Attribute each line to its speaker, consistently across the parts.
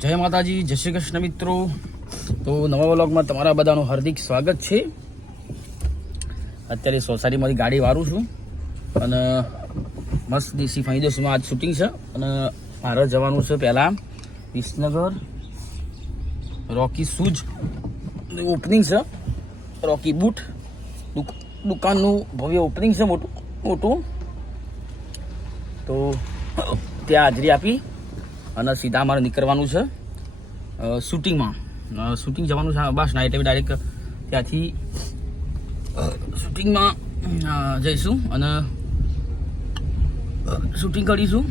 Speaker 1: જય માતાજી, જય શ્રી કૃષ્ણ મિત્રો. તો નવા વ્લોગમાં તમારા બધાનું હાર્દિક સ્વાગત છે. અત્યારે સોસાયટીમાંથી ગાડી વારું છું અને મસ્ત દેશી ફાઈદોસમાં આજ શૂટિંગ છે અને મારે જવાનું છે પહેલાં વિસનગર, રોકી શૂઝ ઓપનિંગ છે. રોકી બૂટ, દુક- દુકાનનું ભવ્ય ઓપનિંગ છે મોટું મોટું. તો ત્યાં હાજરી આપી. અને સીધા અમારે નીકળવાનું છે શૂટિંગમાં. શૂટિંગ જવાનું છે, બસ નાઇટ ડાયરેક્ટ ત્યાંથી શૂટિંગમાં જઈશું અને શૂટિંગ કરીશું.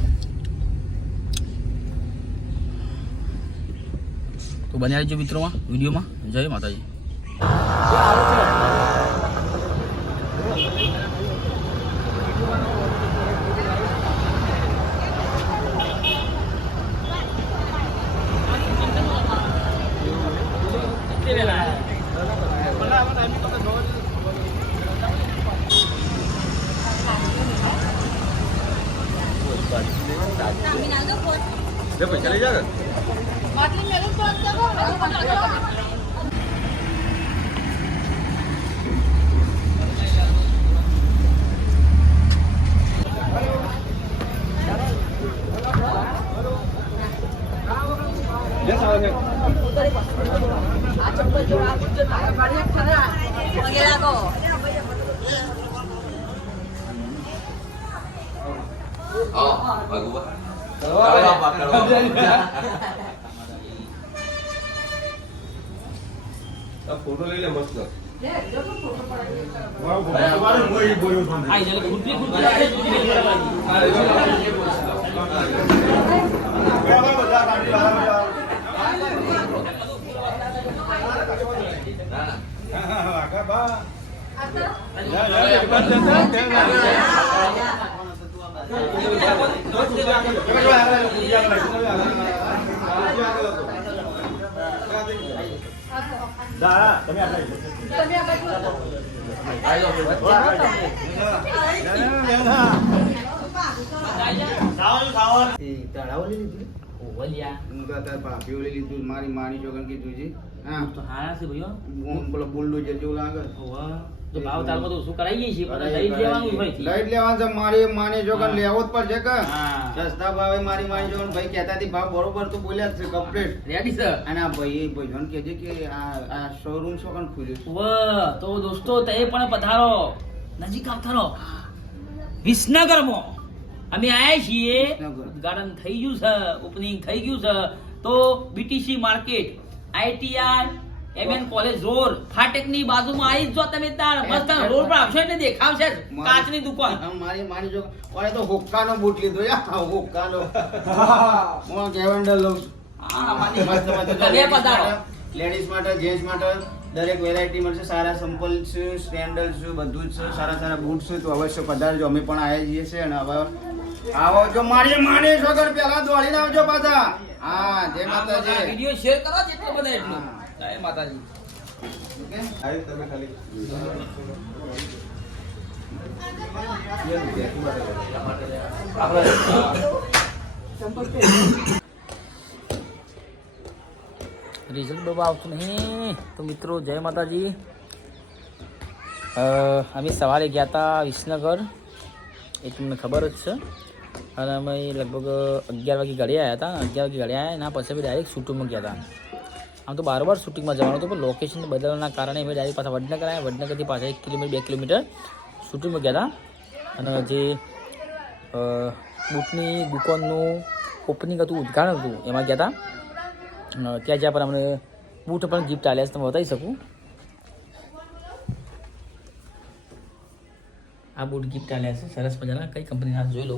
Speaker 1: તો બન્યા રહેજો મિત્રોમાં, વિડીયોમાં. જય માતાજી. देखो चले जाएगा Oh, bagus banget.
Speaker 2: ફોટો લઈ લે મસ્ત
Speaker 1: આઈ
Speaker 3: મારી માની જોગન કીધું છે? હા
Speaker 1: તો હારા છે ભઈઓ
Speaker 3: પેલો બુલડોઝર જેવું લાગે.
Speaker 1: તો ભાવ તાલમાં તો શું કરાવીએ છીએ? પણ લઈ લેવાનું ભાઈ.
Speaker 3: લાઈટ લેવાનું છે મારી માની જોગન લેવો જ પડશે કે? સસ્તા ભાવે મારી માની જોગન ભાઈ કહેતા હતી ભાવ બરોબર તો બોલ્યા છે કમ્પ્લીટ
Speaker 1: રેડી છે
Speaker 3: અને આ ભાઈ ભાઈઓને કહેજે કે આ આ શોરૂમ શું કણ ખુલ્યું?
Speaker 1: વ તો દોસ્તો તે પણ પધારો. નજીક આવતારો. વિસનગરમાં. અમે આયા છીએ. ગાર્ડન થઈ ગયું છે ઓપનિંગ થઈ ગયું છે. તો BTC market ITI MN college road ફાટકની બાજુમાં આવી જો તમે ત્યાં મસ્ત રોડ પર આવશો ને દેખાવશે કાચની દુકાન.
Speaker 3: મારી માની જોગન ઓરે તો હુક્કાનો બૂટ લીધો. યા હુક્કાનો. હું કેવેન્ડર લઉં લેડીઝ માટે જેન્ટ્સ માટે દરેક વેરાયટી મળશે સારા સંપલ છે સ્ટેન્ડલ છે બધું જ છે. સારા સારા બૂટ છે. તો અવશ્ય પધારજો. અમે પણ આવ્યા જઈએ છે અને હવે આવો જો મારી માની વગર પહેલા દોડીને આવજો પાછા. હા જે માતાજી.
Speaker 1: વીડિયો શેર કરો જેટલો બધા એટલું. જય માતાજી.
Speaker 2: તમે ખાલી.
Speaker 1: રિઝલ્ટ બાબા આવતું નહીં. તો મિત્રો જય માતાજી. અ, અમે સવારે ગયા હતા વિસનગર. એ તમને ખબર જ છે. અને અમે લગભગ અગિયાર વાગે ઘરે આવ્યા હતા. અગિયાર વાગે ઘરે આવ્યા એના પછી અમે ડાયરેક્ટ શૂટિંગમાં ગયા હતા આમ તો બારોબાર શૂટિંગમાં જવાનું હતું પણ લોકેશન બદલવાના કારણે અમે ડાયરેક્ટ પાછા વડનગર આવ્યા. વડનગરથી પાછા એક કિલોમીટર બે કિલોમીટર શૂટિંગમાં ગયા હતા. અને જે બુકની બૂટની દુકાનનું ઓપનિંગ હતું ઉદઘાટન હતું એમાં ગયા હતા. ત્યાં જ્યાં પર અમને બૂટ પણ ગિફ્ટ આલ્યા છે તમે બતાવી શકું? આ બૂટ ગિફ્ટ આલ્યા છે સરસ મજાના. કઈ કંપનીના જોઈ લો.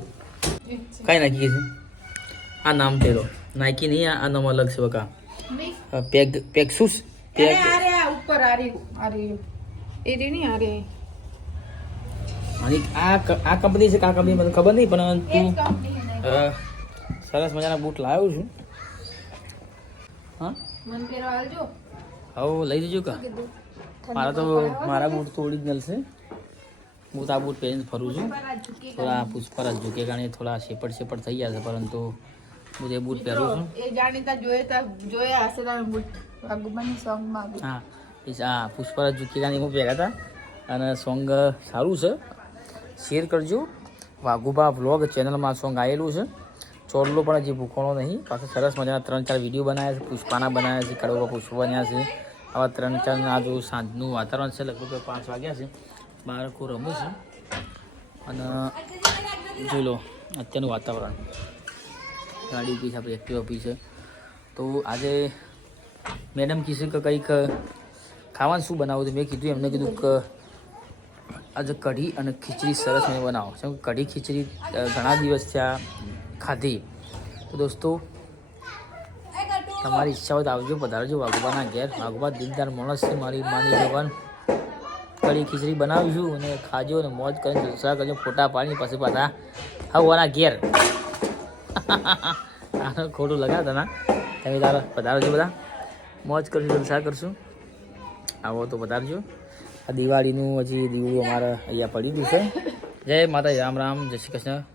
Speaker 1: કઈ નાખી છે? આ નામ તેરો નાઇકી નહીં આ નામ અલગ છે બકા. અ, પેગ પેક્સુસ પેગ.
Speaker 4: અરે આ ઉપર આરી આરી. આ રહ્યું. એ રહ્યું નહીં,
Speaker 1: અને આ આ કંપની છે કે કંપની મને ખબર નહીં
Speaker 4: પણ.
Speaker 1: અ, સરસ મજાના બૂટ લાવ્યો છું. હા?
Speaker 4: મન પહેરવા આવજો.
Speaker 1: હવે લઈ જજો કા. મારા તો મારા બૂટ તો ઓરિજિનલ છે હું તો આ બૂટ પહેરીને ફરું છું.
Speaker 4: પર
Speaker 1: થોડા પુષ્પરાજ ઝૂકે કારણે થોડા શેપટ શેપટ થઈ ગયા છે પરંતુ હું જે બૂટ પહેરું છું.
Speaker 4: એ જાણીતા જોયા જોયા હશે તમે બુટ ભગવાનની સોંગમાં
Speaker 1: હા હા પુષ્પરાજ જુકીરાની હું પહેર્યા હતા. અને સોંગ સારું છે. શેર કરજો. વાઘુબા વ્લોગ ચેનલમાં સોંગ આવેલું છે. ચોરલો પણ હજી ભૂખોણો નહીં. પાછળ સરસ મજાના ત્રણ ચાર વીડિયો બનાવ્યા છે. પુષ્પાના બનાવ્યા છે કડવા પુષ્પ બન્યા છે. આવા ત્રણ ચાર આજુ જો સાંજનું વાતાવરણ છે લગભગ પાંચ વાગ્યા છે. બાળકો રમું છે. અને જોઈ લો અત્યારનું વાતાવરણ. ગાડી પી છે, આપણે એક્ટિવા પી છે. તો આજે મેડમ કીધું કે કંઈક ખાવાનું શું બનાવું તો મેં કીધું, એમને કીધું કે આજે કઢી અને ખીચડી સરસ મેં બનાવો. કેમ કઢી, ખીચડી ઘણા દિવસ થયા ખાધી. તો દોસ્તો, તમારી ઈચ્છા હોય તો આવજો, પધારજો વાઘુબાના ઘેર. વાઘુબા દિલદાર માણસ છે, મારી માની જવાન. કઢી, ખીચડી બનાવીશું અને ખાજો અને મોજ કરીને જલસા કરજો, ફોટા પાડીને પછી પાછા હવાના ઘેર. આનો ખોટું લગાવતા ના. તમે તારા પધારજો બધા. મોજ કરશું, જલસા કરશું. આવો તો પધારજો. આ દિવાળીનું હજી દીવું અમારે અહીંયા પડી ગયું છે. જય માતા રામ રામ, જય શ્રી કૃષ્ણ.